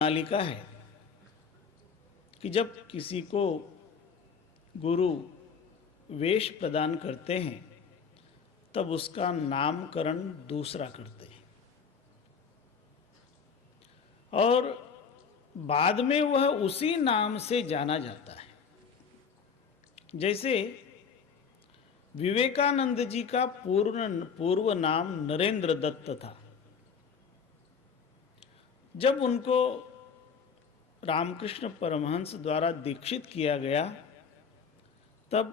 प्रणालिका है कि जब किसी को गुरु वेश प्रदान करते हैं तब उसका नामकरण दूसरा करते हैं और बाद में वह उसी नाम से जाना जाता है। जैसे विवेकानंद जी का पूर्व नाम नरेंद्र दत्त था। जब उनको रामकृष्ण परमहंस द्वारा दीक्षित किया गया तब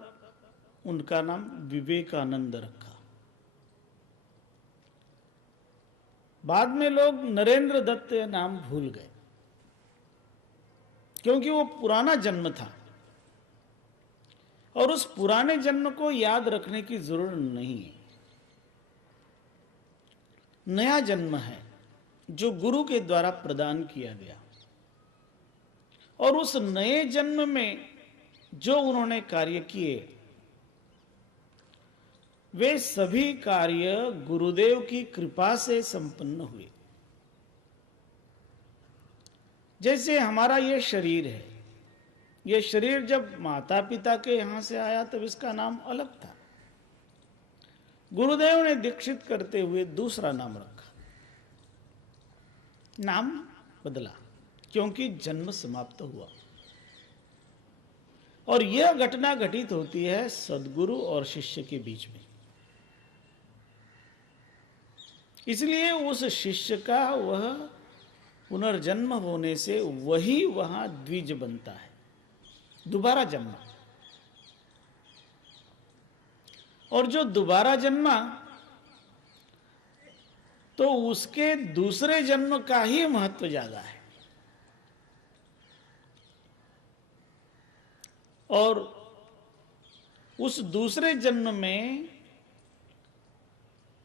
उनका नाम विवेकानंद रखा। बाद में लोग नरेंद्र दत्त नाम भूल गए क्योंकि वो पुराना जन्म था और उस पुराने जन्म को याद रखने की जरूरत नहीं है। नया जन्म है जो गुरु के द्वारा प्रदान किया गया और उस नए जन्म में जो उन्होंने कार्य किए वे सभी कार्य गुरुदेव की कृपा से संपन्न हुए। जैसे हमारा ये शरीर है, ये शरीर जब माता पिता के यहां से आया तब इसका नाम अलग था। गुरुदेव ने दीक्षित करते हुए दूसरा नाम रखा, नाम बदला क्योंकि जन्म समाप्त हुआ। और यह घटना घटित होती है सद्गुरु और शिष्य के बीच में। इसलिए उस शिष्य का वह पुनर्जन्म होने से वही वहां द्विज बनता है, दोबारा जन्मा। और जो दोबारा जन्मा तो उसके दूसरे जन्म का ही महत्व ज्यादा है। और उस दूसरे जन्म में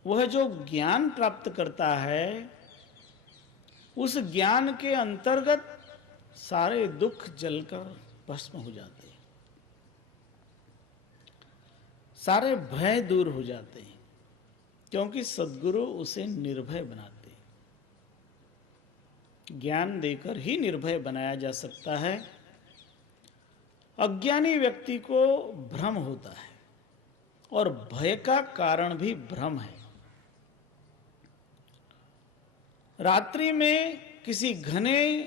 वह जो ज्ञान प्राप्त करता है उस ज्ञान के अंतर्गत सारे दुख जलकर भस्म हो जाते हैं, सारे भय दूर हो जाते हैं क्योंकि सद्गुरु उसे निर्भय बनाते हैं। ज्ञान देकर ही निर्भय बनाया जा सकता है। अज्ञानी व्यक्ति को भ्रम होता है और भय का कारण भी भ्रम है। रात्रि में किसी घने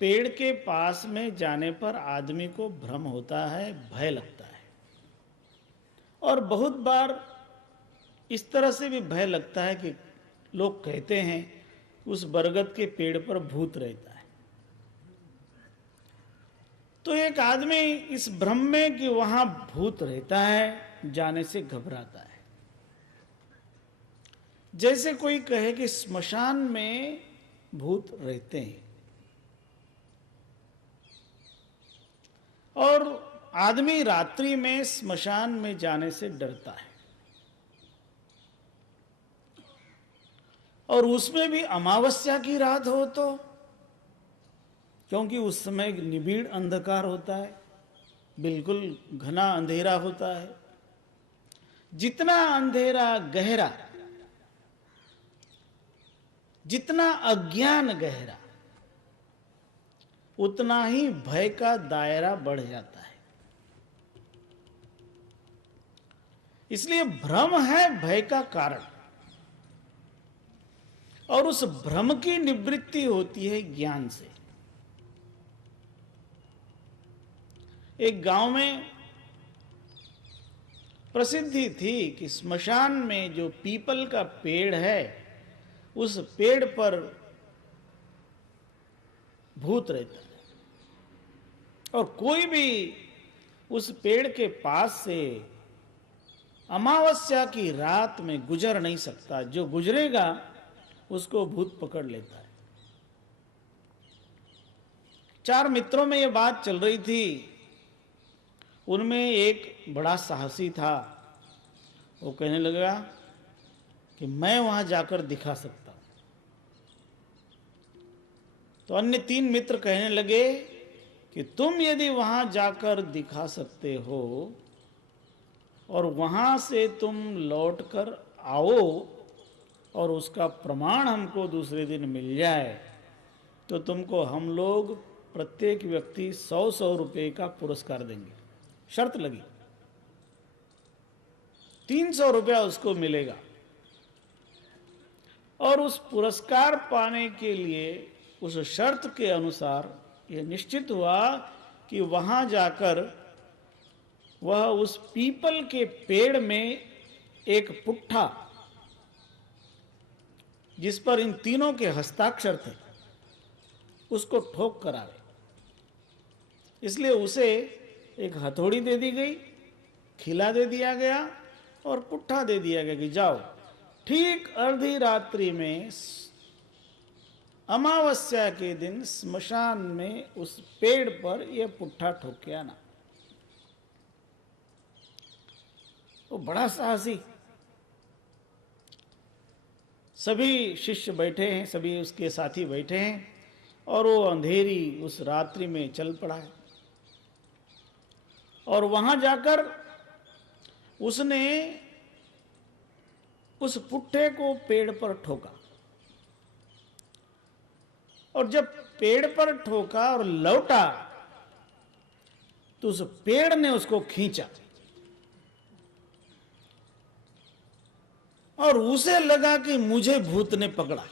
पेड़ के पास में जाने पर आदमी को भ्रम होता है, भय लगता है। और बहुत बार इस तरह से भी भय लगता है कि लोग कहते हैं उस बरगद के पेड़ पर भूत रहता है। तो एक आदमी इस भ्रम में कि वहां भूत रहता है जाने से घबराता है। जैसे कोई कहे कि स्मशान में भूत रहते हैं और आदमी रात्रि में स्मशान में जाने से डरता है। और उसमें भी अमावस्या की रात हो तो, क्योंकि उस समय निबिड़ अंधकार होता है, बिल्कुल घना अंधेरा होता है। जितना अंधेरा गहरा, जितना अज्ञान गहरा, उतना ही भय का दायरा बढ़ जाता है। इसलिए भ्रम है भय का कारण और उस भ्रम की निवृत्ति होती है ज्ञान से। एक गांव में प्रसिद्धि थी कि स्मशान में जो पीपल का पेड़ है उस पेड़ पर भूत रहता है और कोई भी उस पेड़ के पास से अमावस्या की रात में गुजर नहीं सकता। जो गुजरेगा उसको भूत पकड़ लेता है। 4 मित्रों में यह बात चल रही थी। उनमें एक बड़ा साहसी था। वो कहने लगा कि मैं वहां जाकर दिखा सकता हूं। तो अन्य 3 मित्र कहने लगे कि तुम यदि वहां जाकर दिखा सकते हो और वहां से तुम लौटकर आओ और उसका प्रमाण हमको दूसरे दिन मिल जाए तो तुमको हम लोग प्रत्येक व्यक्ति 100-100 रुपये का पुरस्कार देंगे। शर्त लगी, 300 रुपया उसको मिलेगा। और उस पुरस्कार पाने के लिए उस शर्त के अनुसार यह निश्चित हुआ कि वहां जाकर वह उस पीपल के पेड़ में एक पुट्ठा, जिस पर इन तीनों के हस्ताक्षर थे, उसको ठोक कर आवे। इसलिए उसे एक हथौड़ी दे दी गई, खिला दे दिया गया और पुट्ठा दे दिया गया कि जाओ ठीक अर्धी रात्रि में अमावस्या के दिन स्मशान में उस पेड़ पर यह पुट्ठा ठोक के आना। वो बड़ा साहसी। सभी शिष्य बैठे हैं, सभी उसके साथी बैठे हैं और वो अंधेरी उस रात्रि में चल पड़ा है। और वहां जाकर उसने उस पुट्ठे को पेड़ पर ठोका। और जब पेड़ पर ठोका और लौटा तो उस पेड़ ने उसको खींचा और उसे लगा कि मुझे भूत ने पकड़ा,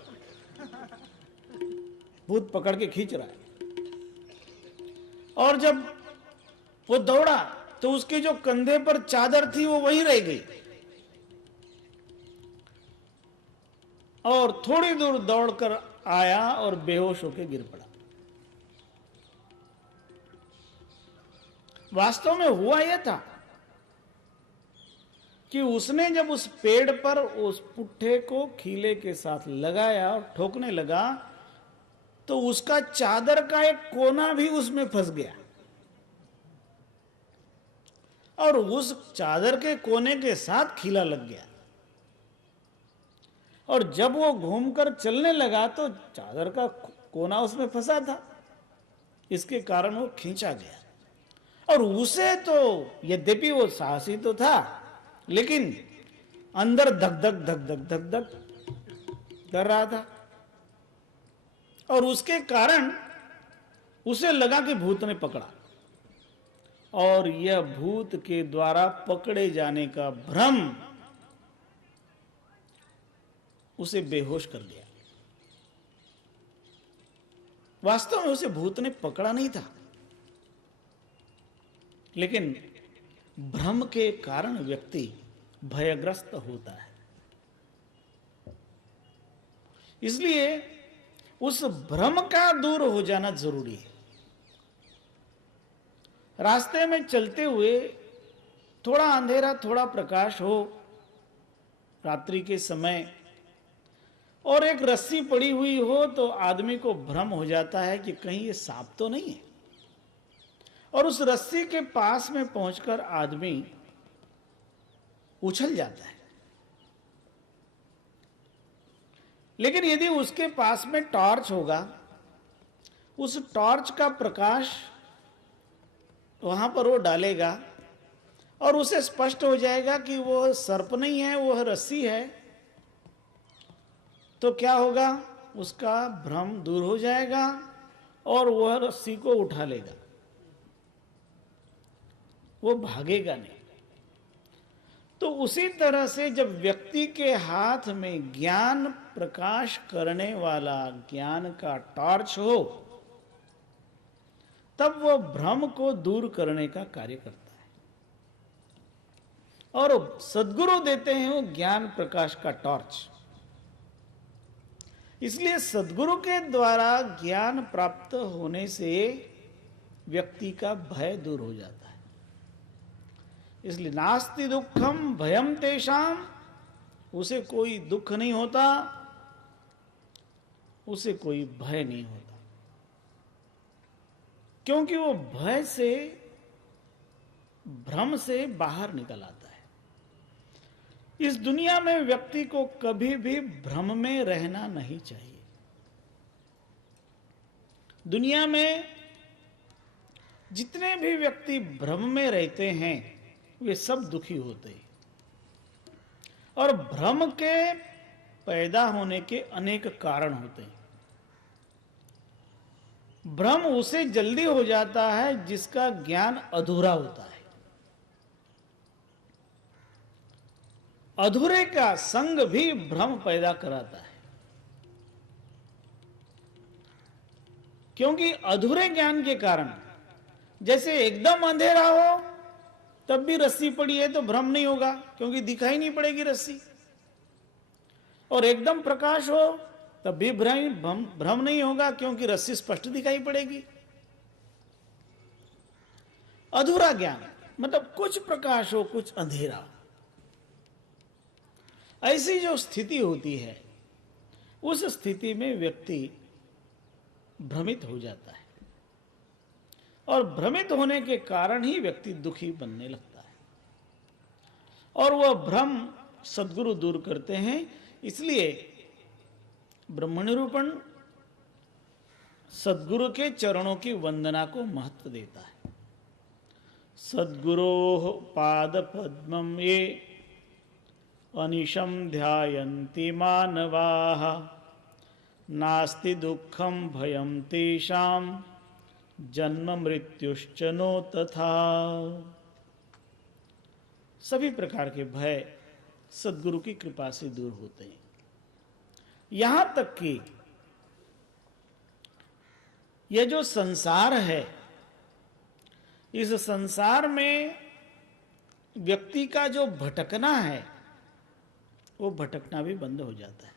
भूत पकड़ के खींच रहा है। और जब वो दौड़ा तो उसके जो कंधे पर चादर थी वो वहीं रह गई और थोड़ी दूर दौड़कर आया और बेहोश होकर गिर पड़ा। वास्तव में हुआ यह था कि उसने जब उस पेड़ पर उस पुट्ठे को खीले के साथ लगाया और ठोकने लगा तो उसका चादर का एक कोना भी उसमें फंस गया और उस चादर के कोने के साथ खीला लग गया। और जब वो घूमकर चलने लगा तो चादर का कोना उसमें फंसा था, इसके कारण वो खींचा गया। और उसे तो यद्यपि वो साहसी तो था लेकिन अंदर धक धक धक धक धक धक कर रहा था और उसके कारण उसे लगा कि भूत ने पकड़ा और यह भूत के द्वारा पकड़े जाने का भ्रम उसे बेहोश कर दिया। वास्तव में उसे भूत ने पकड़ा नहीं था लेकिन भ्रम के कारण व्यक्ति भयग्रस्त होता है। इसलिए उस भ्रम का दूर हो जाना जरूरी है। रास्ते में चलते हुए थोड़ा अंधेरा थोड़ा प्रकाश हो रात्रि के समय और एक रस्सी पड़ी हुई हो तो आदमी को भ्रम हो जाता है कि कहीं ये सांप तो नहीं है और उस रस्सी के पास में पहुंचकर आदमी उछल जाता है। लेकिन यदि उसके पास में टॉर्च होगा, उस टॉर्च का प्रकाश वहां पर वो डालेगा और उसे स्पष्ट हो जाएगा कि वो सर्प नहीं है, वो रस्सी है। तो क्या होगा, उसका भ्रम दूर हो जाएगा और वह रस्सी को उठा लेगा, वो भागेगा नहीं। तो उसी तरह से जब व्यक्ति के हाथ में ज्ञान प्रकाश करने वाला ज्ञान का टॉर्च हो तब वह भ्रम को दूर करने का कार्य करता है और सद्गुरु देते हैं वो ज्ञान प्रकाश का टॉर्च। इसलिए सद्गुरु के द्वारा ज्ञान प्राप्त होने से व्यक्ति का भय दूर हो जाता है। इसलिए नास्ति दुखम भयम तेषाम, उसे कोई दुख नहीं होता, उसे कोई भय नहीं होता, क्योंकि वो भय से भ्रम से बाहर निकल आता है। इस दुनिया में व्यक्ति को कभी भी भ्रम में रहना नहीं चाहिए। दुनिया में जितने भी व्यक्ति भ्रम में रहते हैं वे सब दुखी होते हैं और भ्रम के पैदा होने के अनेक कारण होते हैं। भ्रम उसे जल्दी हो जाता है जिसका ज्ञान अधूरा होता है। अधूरे का संग भी भ्रम पैदा कराता है, क्योंकि अधूरे ज्ञान के कारण, जैसे एकदम अंधेरा हो तब भी रस्सी पड़ी है तो भ्रम नहीं होगा क्योंकि दिखाई नहीं पड़ेगी रस्सी, और एकदम प्रकाश हो तब भी भ्रम नहीं होगा क्योंकि रस्सी स्पष्ट दिखाई पड़ेगी। अधूरा ज्ञान मतलब कुछ प्रकाश हो कुछ अंधेरा, ऐसी जो स्थिति होती है उस स्थिति में व्यक्ति भ्रमित हो जाता है, और भ्रमित होने के कारण ही व्यक्ति दुखी बनने लगता है, और वह भ्रम सद्गुरु दूर करते हैं। इसलिए ब्रह्म निरूपण सद्गुरु के चरणों की वंदना को महत्व देता है। सद्गुरोः पाद पद्मं ये अनिशं ध्यायन्ति मानवाः नास्ति दुःखं भयं तेषां जन्म मृत्युश्च नो तथा। सभी प्रकार के भय सद्गुरु की कृपा से दूर होते हैं, यहां तक कि यह जो संसार है, इस संसार में व्यक्ति का जो भटकना है वो भटकना भी बंद हो जाता है,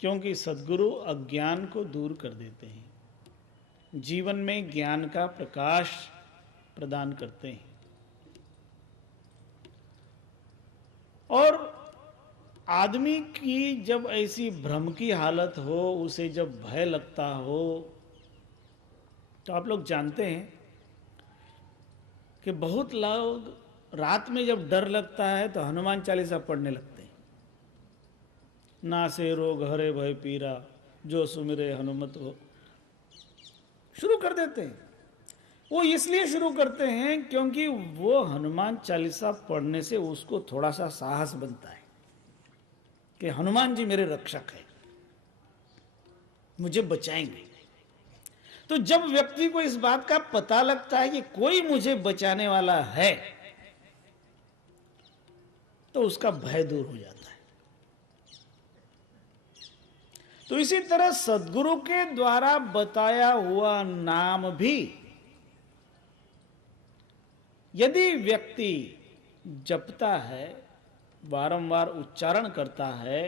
क्योंकि सद्गुरु अज्ञान को दूर कर देते हैं, जीवन में ज्ञान का प्रकाश प्रदान करते हैं। और आदमी की जब ऐसी भ्रम की हालत हो, उसे जब भय लगता हो, तो आप लोग जानते हैं कि बहुत लोग रात में जब डर लगता है तो हनुमान चालीसा पढ़ने लगते हैं। नासे रोग हरे भय पीरा जो सुमिरे हनुमत हो, शुरू कर देते हैं। वो इसलिए शुरू करते हैं क्योंकि वो हनुमान चालीसा पढ़ने से उसको थोड़ा सा साहस बनता है कि हनुमान जी मेरे रक्षक हैं, मुझे बचाएंगे। तो जब व्यक्ति को इस बात का पता लगता है कि कोई मुझे बचाने वाला है, तो उसका भय दूर हो जाता है। तो इसी तरह सद्गुरु के द्वारा बताया हुआ नाम भी यदि व्यक्ति जपता है, बारंबार उच्चारण करता है,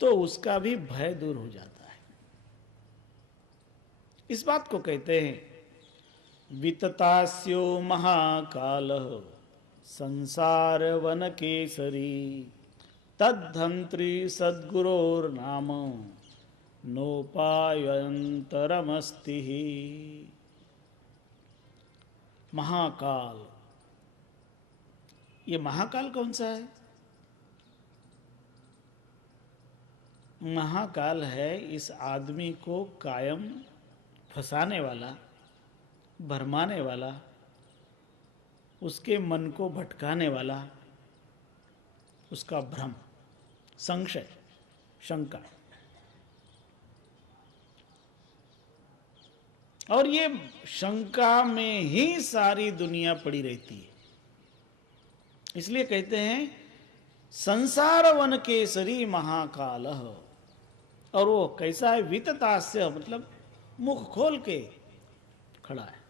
तो उसका भी भय दूर हो जाता है। इस बात को कहते हैं विततास्यो महाकालः संसार वन केसरी तद्धंत्री सद्गुरोर्नाम नोपायंतरमस्ति। महाकाल, ये महाकाल कौन सा है? महाकाल है इस आदमी को कायम फंसाने वाला, भरमाने वाला, उसके मन को भटकाने वाला, उसका भ्रम, संशय, शंका। और ये शंका में ही सारी दुनिया पड़ी रहती है। इसलिए कहते हैं संसार वन केसरी महाकाल। और वो कैसा है? विततास्य, मतलब मुख खोल के खड़ा है।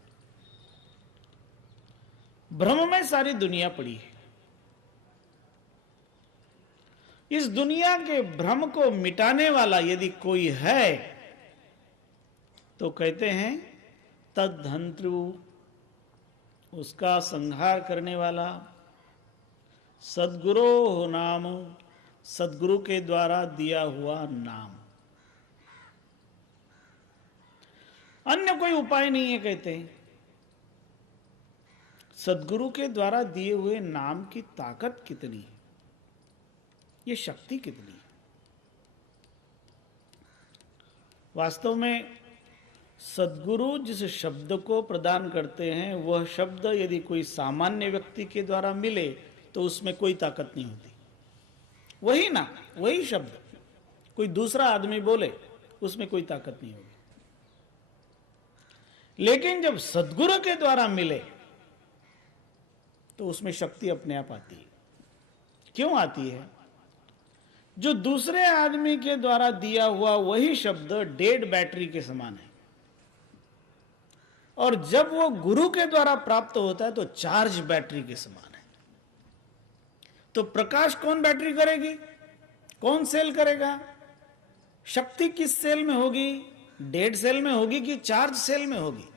भ्रम में सारी दुनिया पड़ी है। इस दुनिया के भ्रम को मिटाने वाला यदि कोई है तो कहते हैं तद्धंत्रु, उसका संहार करने वाला, सद्गुरो नाम, सद्गुरु के द्वारा दिया हुआ नाम। अन्य कोई उपाय नहीं है। कहते हैं सद्गुरु के द्वारा दिए हुए नाम की ताकत कितनी है, ये शक्ति कितनी है। वास्तव में सद्गुरु जिस शब्द को प्रदान करते हैं, वह शब्द यदि कोई सामान्य व्यक्ति के द्वारा मिले तो उसमें कोई ताकत नहीं होती। वही ना, वही शब्द कोई दूसरा आदमी बोले, उसमें कोई ताकत नहीं होगी। लेकिन जब सद्गुरु के द्वारा मिले तो उसमें शक्ति अपने आप आती है। क्यों आती है? जो दूसरे आदमी के द्वारा दिया हुआ वही शब्द डेड बैटरी के समान है, और जब वो गुरु के द्वारा प्राप्त होता है तो चार्ज बैटरी के समान है। तो प्रकाश कौन बैटरी करेगी? कौन सेल करेगा? शक्ति किस सेल में होगी? डेड सेल में होगी कि चार्ज सेल में होगी?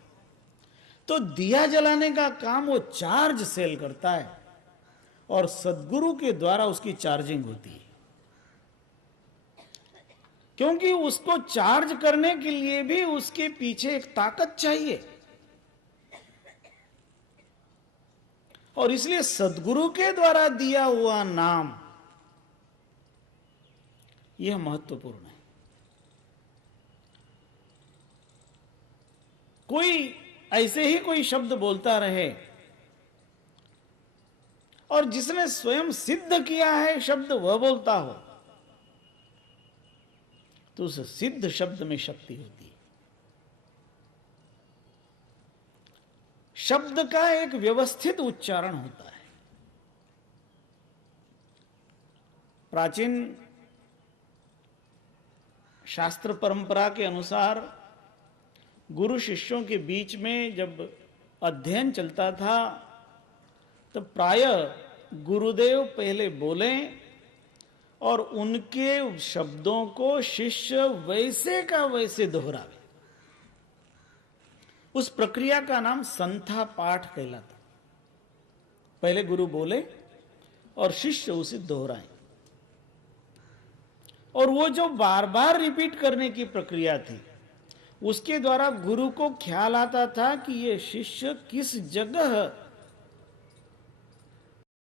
तो दिया जलाने का काम वो चार्ज सेल करता है, और सद्गुरु के द्वारा उसकी चार्जिंग होती है। क्योंकि उसको चार्ज करने के लिए भी उसके पीछे एक ताकत चाहिए, और इसलिए सद्गुरु के द्वारा दिया हुआ नाम यह महत्वपूर्ण है। कोई ऐसे ही कोई शब्द बोलता रहे और जिसने स्वयं सिद्ध किया है शब्द वह बोलता हो, तो उस सिद्ध शब्द में शक्ति होती है। शब्द का एक व्यवस्थित उच्चारण होता है। प्राचीन शास्त्र परंपरा के अनुसार गुरु शिष्यों के बीच में जब अध्ययन चलता था तो प्रायः गुरुदेव पहले बोले और उनके शब्दों को शिष्य वैसे का वैसे दोहरावे। उस प्रक्रिया का नाम संथा पाठ कहलाता। पहले गुरु बोले और शिष्य उसे दोहराए, और वो जो बार बार रिपीट करने की प्रक्रिया थी उसके द्वारा गुरु को ख्याल आता था कि ये शिष्य किस जगह